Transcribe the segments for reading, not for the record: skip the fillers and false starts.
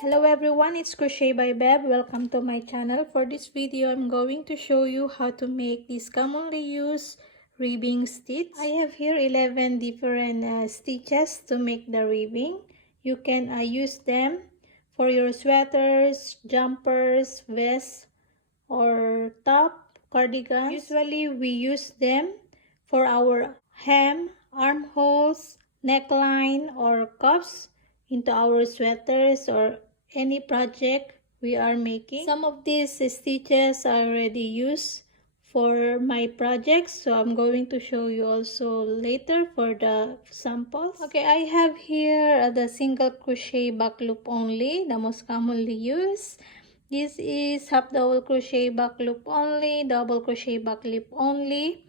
Hello everyone, it's Crochet by Beb. Welcome to my channel. For this video, I'm going to show you how to make these commonly used ribbing stitch. I have here 11 different stitches to make the ribbing. You can use them for your sweaters, jumpers, vests, or top, cardigans. Usually we use them for our hem, armholes, neckline, or cuffs into our sweaters or any project we are making. Some of these stitches are already used for my projects, so I'm going to show you also later for the samples. Okay, I have here the single crochet back loop only, the most commonly used. This is half double crochet back loop only, double crochet back loop only,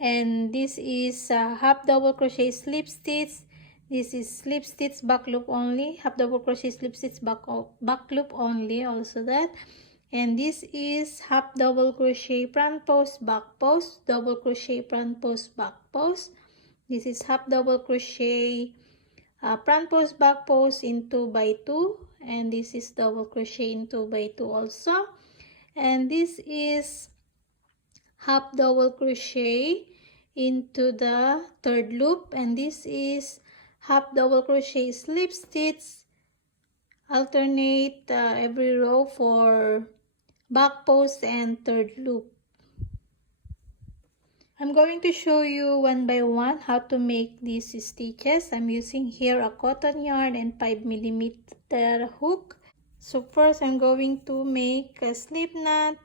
and this is half double crochet slip stitch. This is slip stitch back loop only, half double crochet slip stitch back loop only also that. And this is half double crochet front post back post, double crochet front post back post. This is half double crochet front post back post in 2x2, and this is double crochet in 2x2 also. And this is half double crochet into the third loop, and this is half double crochet slip stitch alternate every row for back post and third loop. I'm going to show you one by one how to make these stitches. I'm using here a cotton yarn and 5mm hook. So first I'm going to make a slip knot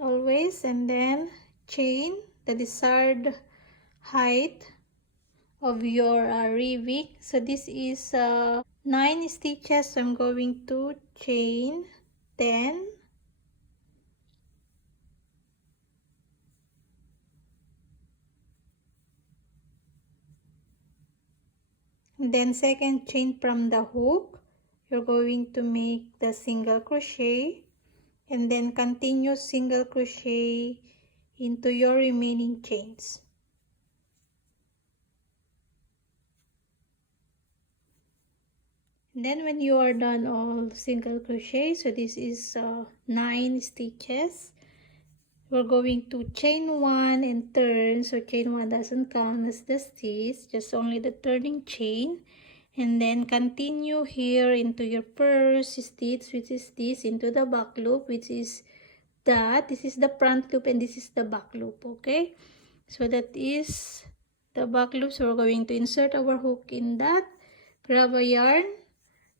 always, and then chain the desired height of your ribbing. So this is 9 stitches, so I'm going to chain 10, and then second chain from the hook. You're going to make the single crochet, and then continue single crochet into your remaining chains. And then when you are done all single crochet, so this is 9 stitches, we're going to chain 1 and turn. So chain 1 doesn't count as the stitch, just only the turning chain. And then continue here into your first stitch, which is this, into the back loop, which is that. This is the front loop and this is the back loop. Okay, so that is the back loop. So we're going to insert our hook in that, grab a yarn,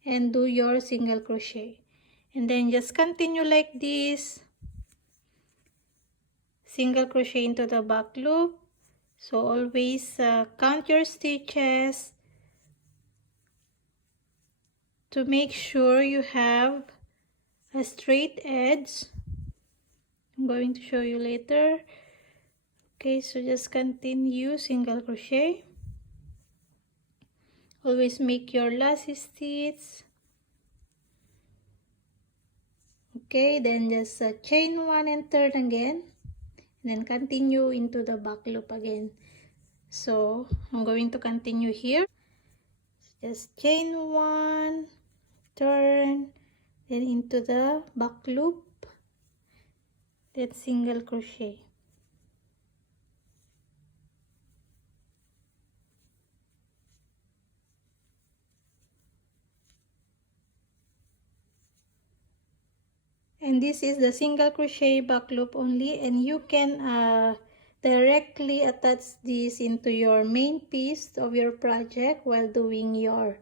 and do your single crochet, and then just continue like this, single crochet into the back loop. So always count your stitches to make sure you have a straight edge. I'm going to show you later. Okay, so just continue single crochet. Always make your last stitch. Okay, then just chain 1 and turn again, and then continue into the back loop again. So I'm going to continue here. Just chain 1, turn, then into the back loop, then single crochet. And this is the single crochet back loop only, and you can directly attach this into your main piece of your project while doing your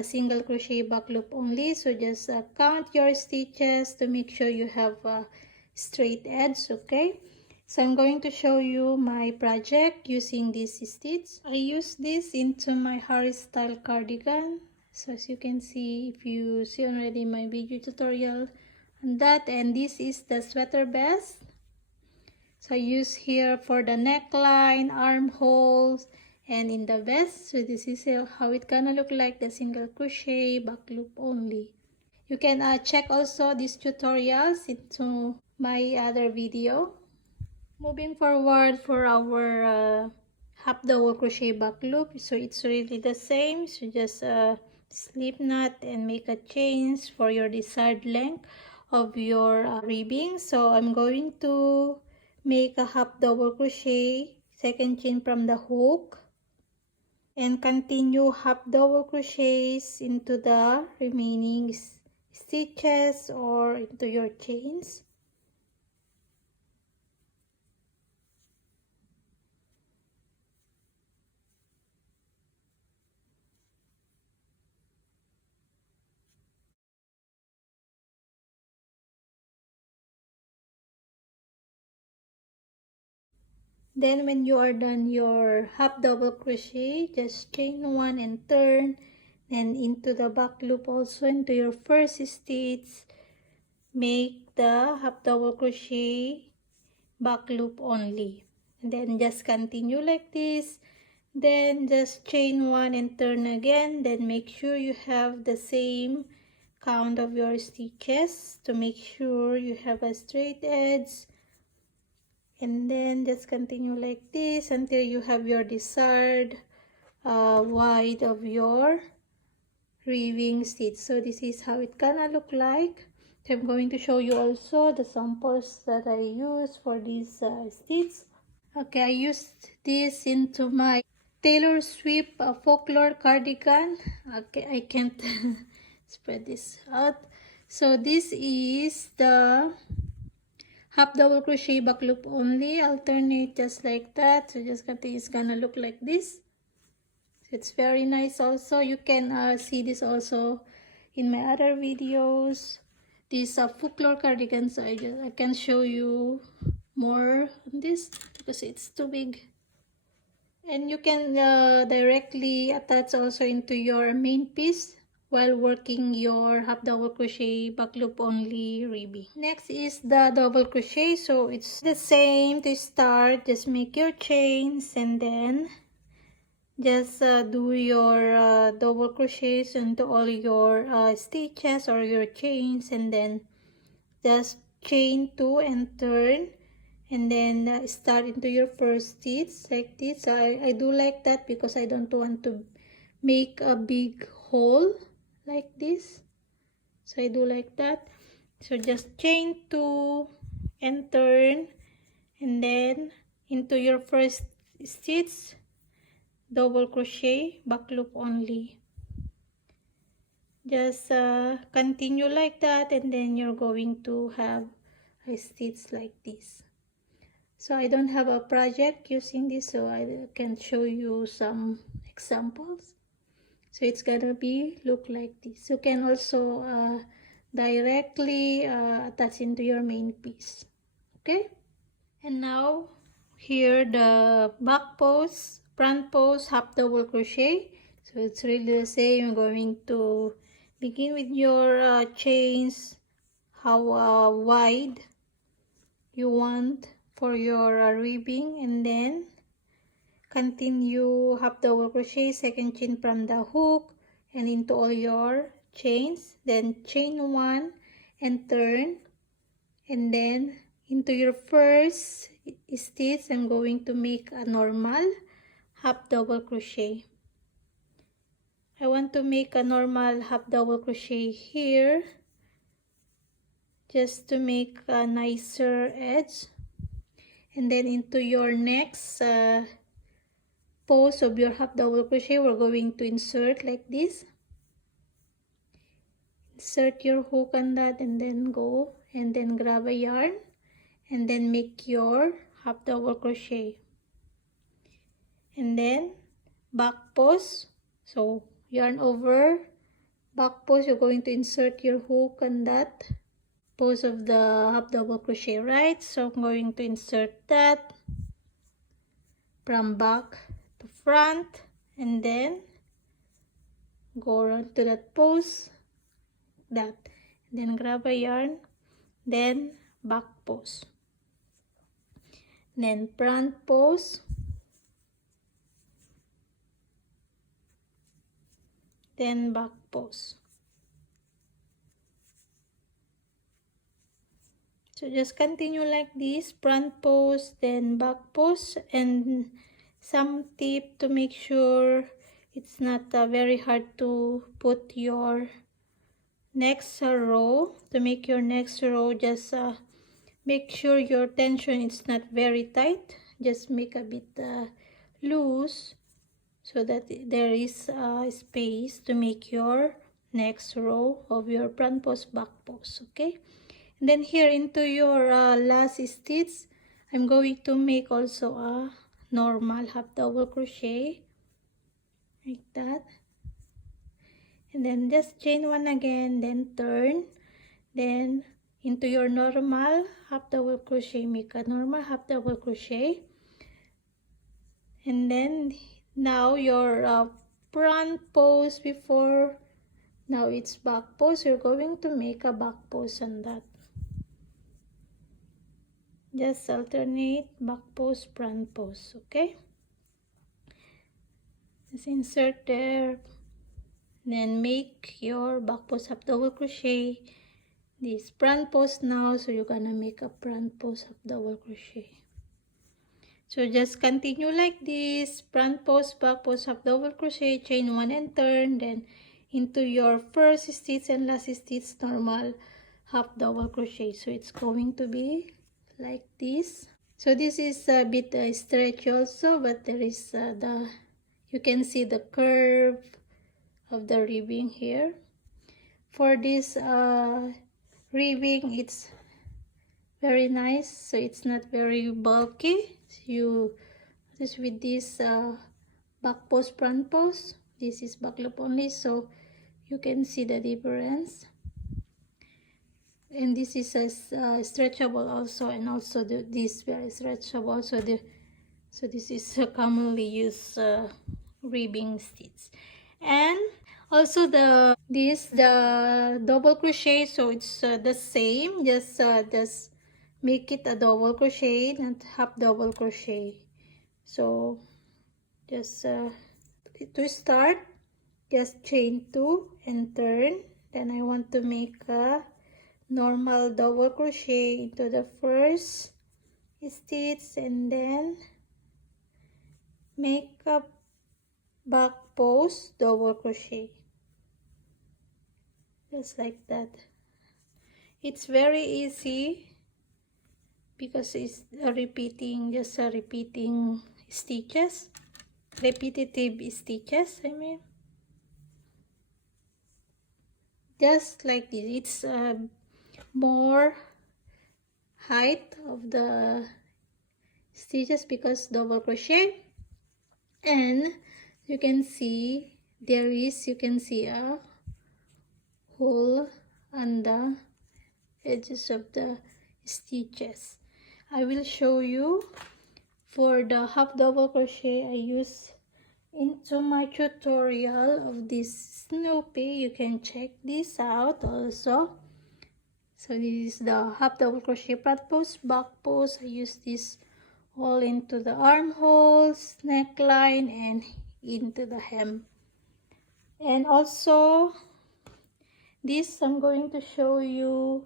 single crochet back loop only. So just count your stitches to make sure you have a straight edge. Okay, so I'm going to show you my project using this stitch. I use this into my Harry style cardigan. So as you can see, if you see already my video tutorial on that, and this is the sweater vest. So I use here for the neckline, armholes, and in the vest. So this is how it gonna look like, the single crochet back loop only. You can check also these tutorials into my other video. Moving forward for our half double crochet back loop. So it's really the same. So just slip knot and make a chains for your desired length of your ribbing. So I'm going to make a half double crochet, second chain from the hook, and continue half double crochets into the remaining stitches or into your chains. Then when you are done your half double crochet, just chain one and turn, then into the back loop also into your first stitch, make the half double crochet back loop only, and then just continue like this. Then just chain one and turn again, then make sure you have the same count of your stitches to make sure you have a straight edge. And then just continue like this until you have your desired wide of your ribbing stitch. So this is how it gonna look like. I'm going to show you also the samples that I use for this stitch. Okay, I used this into my Taylor Swift folklore cardigan. Okay, I can't spread this out. So this is the half double crochet back loop only, alternate just like that. So just it's gonna look like this. So it's very nice. Also you can see this also in my other videos. These folklore cardigans, I can show you more on this because it's too big. And you can directly attach also into your main piece while working your half double crochet back loop only ribbing. Next is the double crochet. So it's the same to start. Just make your chains and then just do your double crochets into all your stitches or your chains, and then just chain two and turn, and then start into your first stitch like this. So I do like that because I don't want to make a big hole like this, so I do like that. So just chain two and turn, and then into your first stitch, double crochet back loop only. Just continue like that, and then you're going to have a stitch like this. So I don't have a project using this, so I can show you some examples. So it's gonna be look like this. You can also directly attach into your main piece. Okay, and now here the back post, front post, half double crochet. So it's really the same. You're going to begin with your chains, how wide you want for your ribbing, and then continue half double crochet, second chain from the hook and into all your chains, then chain one and turn, and then into your first stitch I'm going to make a normal half double crochet. I want to make a normal half double crochet here just to make a nicer edge, and then into your next post of your half double crochet we're going to insert like this. Insert your hook on that and then go and then grab a yarn and then make your half double crochet, and then back post. So yarn over, back post, you're going to insert your hook on that post of the half double crochet, right? So I'm going to insert that from back to front, and then go around to that post, that, and then grab a yarn, then back post, then front post, then back post. So just continue like this, front post, then back post, and some tip to make sure it's not very hard to put your next row. To make your next row, just make sure your tension is not very tight. Just make a bit loose so that there is space to make your next row of your front post back post. Okay, and then here into your last stitch, I'm going to make also a normal half double crochet like that, and then just chain one again, then turn, then into your normal half double crochet, make a normal half double crochet, and then now your front post before, now it's back post, you're going to make a back post on that. Just alternate back post, front post. Okay, just insert there, then make your back post half double crochet, this front post now, so you're gonna make a front post half double crochet. So just continue like this, front post, back post, half double crochet, chain one and turn, then into your first stitch and last stitch normal half double crochet. So it's going to be like this. So this is a bit stretchy also, but there is you can see the curve of the ribbing here. For this ribbing, it's very nice, so it's not very bulky. So you just with this back post, front post, this is back loop only, so you can see the difference. And this is a stretchable also, and also this very stretchable. So this is a commonly used ribbing stitch. And also the double crochet, so it's the same, just make it a double crochet, not half double crochet. So just to start, just chain 2 and turn. Then I want to make a normal double crochet into the first stitch, and then make a back post double crochet, just like that. It's very easy because it's just a repeating stitches, repetitive stitches, I mean, just like this. It's more height of the stitches because double crochet, and you can see you can see a hole on the edges of the stitches. I will show you for the half double crochet I use into my tutorial of this Snoopy. You can check this out also. So this is the half double crochet front post, back post. I use this all into the armholes, neckline, and into the hem. And also this I'm going to show you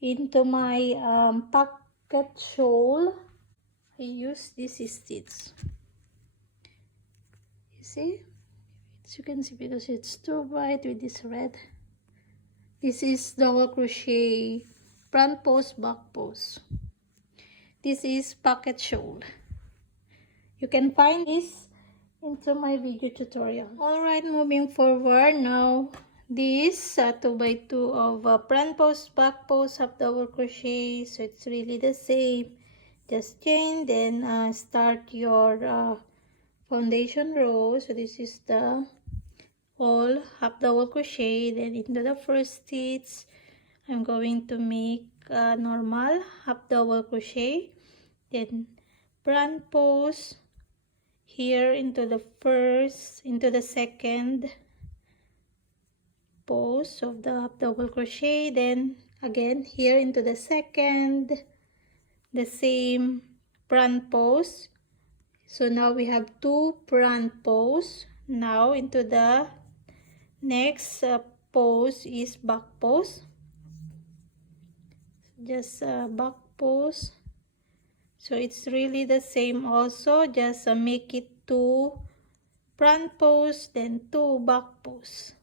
into my pocket shawl. I use this stitch. You see, as you can see, because it's too bright with this red. This is double crochet front post, back post. This is pocket shawl. You can find this into my video tutorial. Alright, moving forward now, this 2x2 of front post, back post, half double crochet, so it's really the same. Just chain, then start your foundation row. So this is the all half double crochet, then into the first stitch I'm going to make a normal half double crochet, then front post here into the second post of the half double crochet, then again here into the second, the same front post. So now we have 2 front posts. Now into the next post is back post. Just back post So it's really the same also, just make it 2 front posts, then 2 back posts.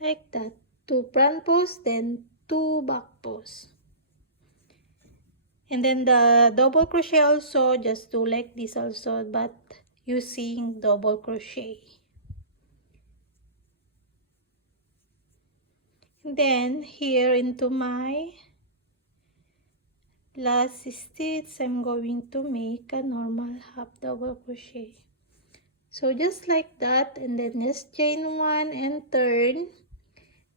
Like that. 2 front posts, then 2 back posts. And then the double crochet also, just do like this also, but using double crochet. And then here into my last stitch, I'm going to make a normal half double crochet. So just like that, and then just chain 1 and turn,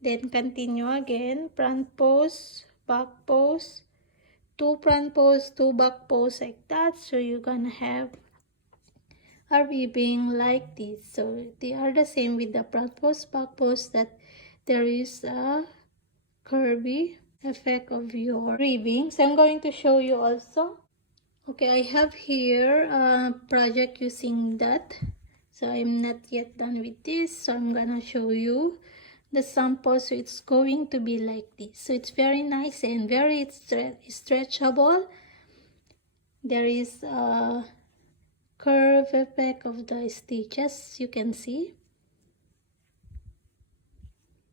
then continue again, front post, back post, 2 front posts, 2 back posts, like that. So you're gonna have a weaving like this. So they are the same with the front post, back post, that there is a curvy effect of your weaving. So I'm going to show you also. Okay, I have here a project using that. So I'm not yet done with this, so I'm gonna show you the sample. So it's going to be like this. So it's very nice and very stretchable. There is a curve effect of the stitches, you can see,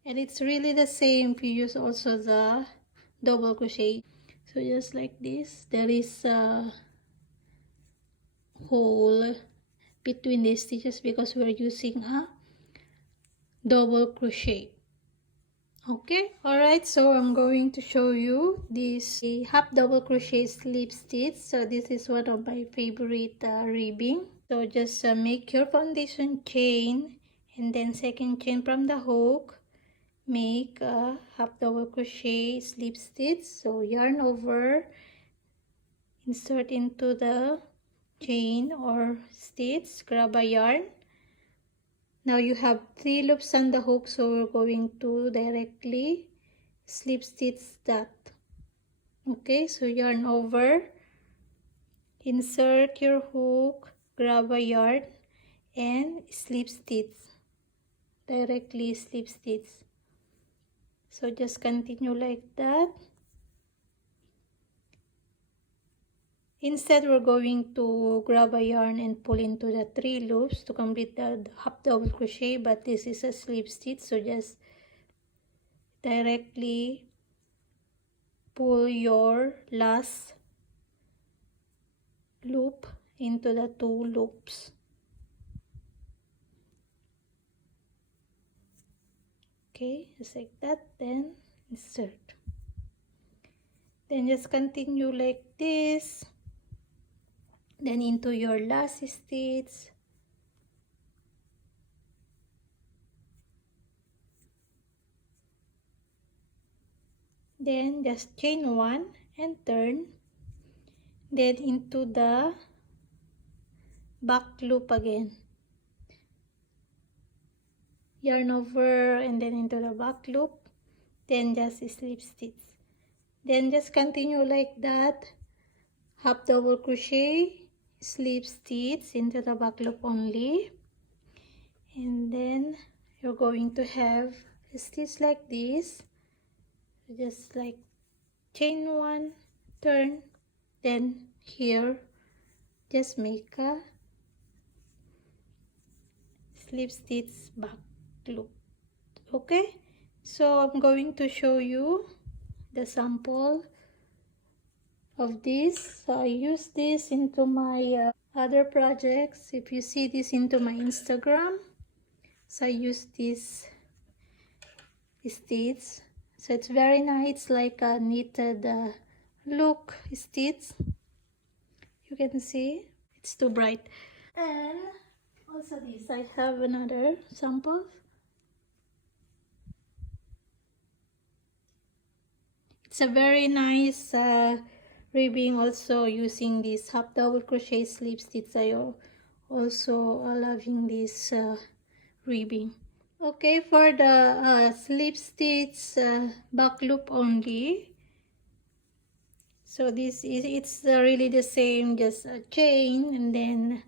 and it's really the same if you use also the double crochet. So just like this, there is a hole between the stitches because we're using a double crochet. Okay, all right, so I'm going to show you this half double crochet slip stitch. So this is one of my favorite ribbing. So just make your foundation chain, and then second chain from the hook, make a half double crochet slip stitch. So yarn over, insert into the chain or stitch, grab a yarn. Now you have 3 loops on the hook, so we're going to directly slip stitch that. Okay, so yarn over, insert your hook, grab a yarn, and slip stitch, directly slip stitch. So just continue like that. Instead, we're going to grab a yarn and pull into the 3 loops to complete the half double crochet, but this is a slip stitch, so just directly pull your last loop into the 2 loops. Okay, just like that, then insert. Then just continue like this, then into your last stitch, then just chain 1 and turn, then into the back loop again, yarn over, and then into the back loop, then just slip stitch. Then just continue like that, half double crochet, slip stitch into the back loop only, and then you're going to have a stitch like this. Just like chain 1, turn, then here just make a slip stitch back loop. Okay, so I'm going to show you the sample of this. So I use this into my other projects. If you see this into my Instagram, so I use this stitch. So it's very nice, like a knitted look stitch. You can see it's too bright. And also this, I have another sample. It's a very nice ribbing, also using this half double crochet slip stitch. I also loving this ribbing. Okay, for the slip stitch back loop only. So this is, it's really the same, just a chain and then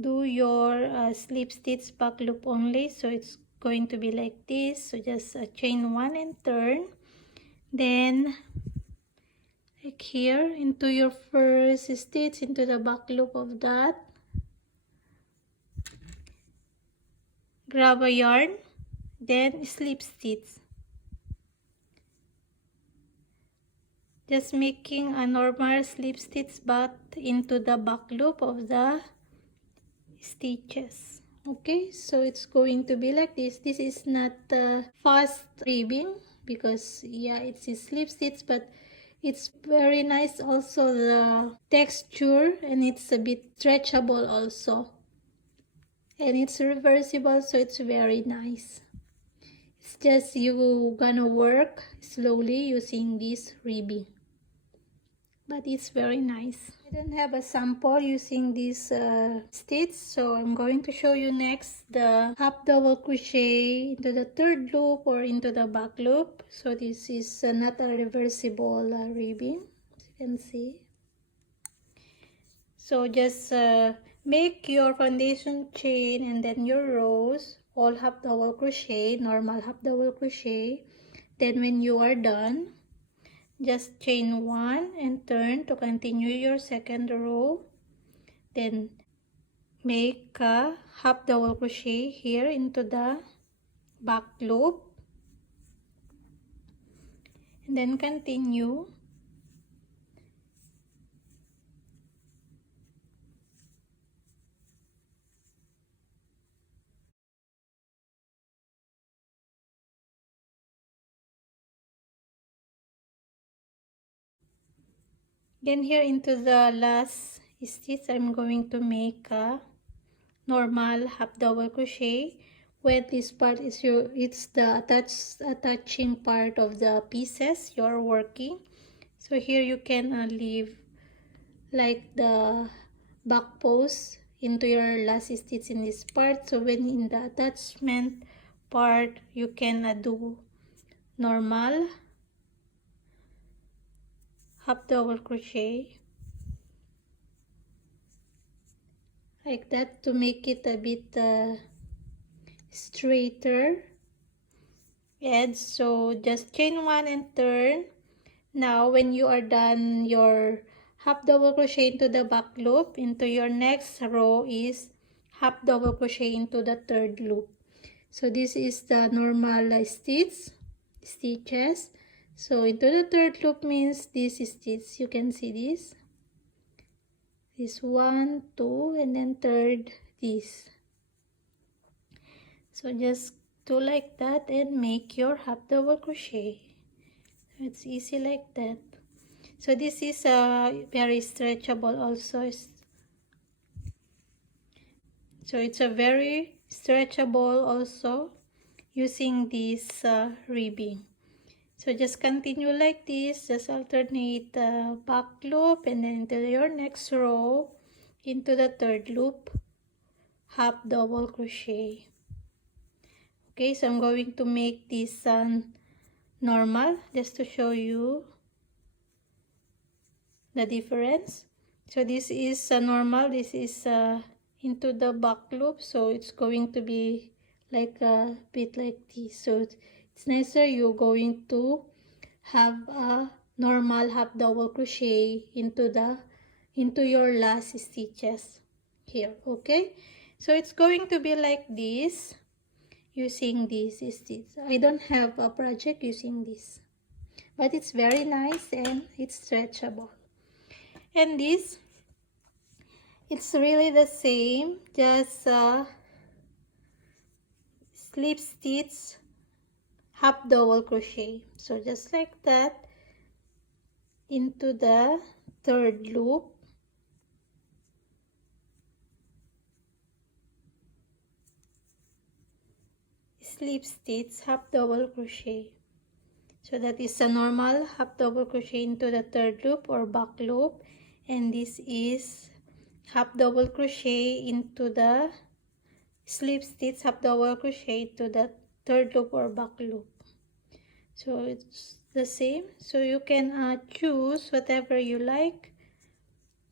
do your slip stitch back loop only. So it's going to be like this. So just chain 1 and turn. Then like here into your first stitch, into the back loop of that. Grab a yarn, then slip stitch. Just making a normal slip stitch but into the back loop of the stitches. Okay, so it's going to be like this. This is not fast ribbing because yeah, it's a slip stitch, but it's very nice also the texture, and it's a bit stretchable also, and it's reversible, so it's very nice. It's just you gonna work slowly using this ribbing, but it's very nice. I don't have a sample using this stitch, so I'm going to show you next the half double crochet into the third loop or into the back loop. So this is not a reversible ribbing, as you can see. So just make your foundation chain and then your rows all half double crochet, normal half double crochet. Then when you are done, just chain one and turn to continue your second row. Then make a half double crochet here into the back loop, and then continue. Then here into the last stitch, I'm going to make a normal half double crochet. When this part is it's the attaching part of the pieces you're working. So here you can leave like the back post into your last stitch in this part. So when in the attachment part, you can do normal half double crochet like that to make it a bit straighter edge. So just chain one and turn. Now when you are done your half double crochet into the back loop, into your next row is half double crochet into the third loop. So this is the normal stitches. So into the third loop means this stitch, you can see this one, two, and then third this. So just do like that and make your half double crochet. It's easy like that. So this is very stretchable also. So it's a very stretchable also using this ribbing. So just continue like this, just alternate the back loop and then into your next row, into the third loop, half double crochet. Okay, so I'm going to make this normal just to show you the difference. So this is normal, this is into the back loop, so it's going to be like a bit like this. So it's nicer you're going to have a normal half double crochet into your last stitches here. Okay, so it's going to be like this using this stitch. I don't have a project using this, but it's very nice and it's stretchable. And this, it's really the same, just slip stitch, half double crochet. So just like that into the third loop, slip stitch, half double crochet. So that is a normal half double crochet into the third loop or back loop, and this is half double crochet into the slip stitch, half double crochet to the third loop or back loop. So it's the same, so you can choose whatever you like.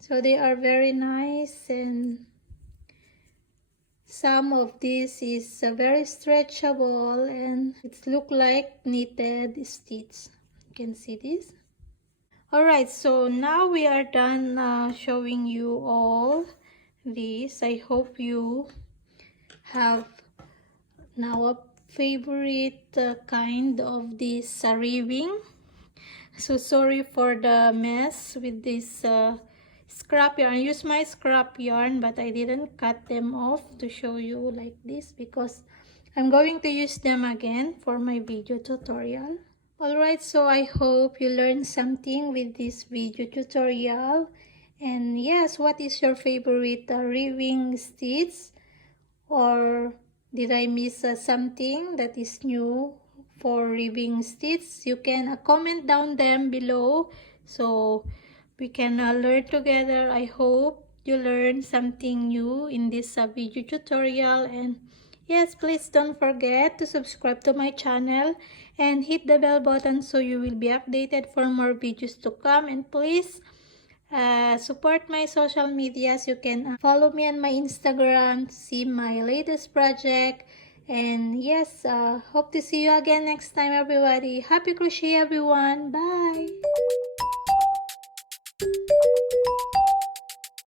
So they are very nice, and some of this is very stretchable and it look like knitted stitch. You can see this. Alright, so now we are done showing you all this. I hope you have now a favorite kind of this ribbing. So sorry for the mess with this scrap yarn. I use my scrap yarn, but I didn't cut them off to show you like this because I'm going to use them again for my video tutorial. Alright, so I hope you learned something with this video tutorial. And yes, what is your favorite ribbing stitch? Or did I miss something that is new for ribbing stitch? You can comment down them below so we can learn together. I hope you learned something new in this video tutorial. And yes, please don't forget to subscribe to my channel and hit the bell button so you will be updated for more videos to come. And please support my social medias. You can follow me on my Instagram to see my latest project. And yes, hope to see you again next time, everybody. Happy crochet, everyone. Bye.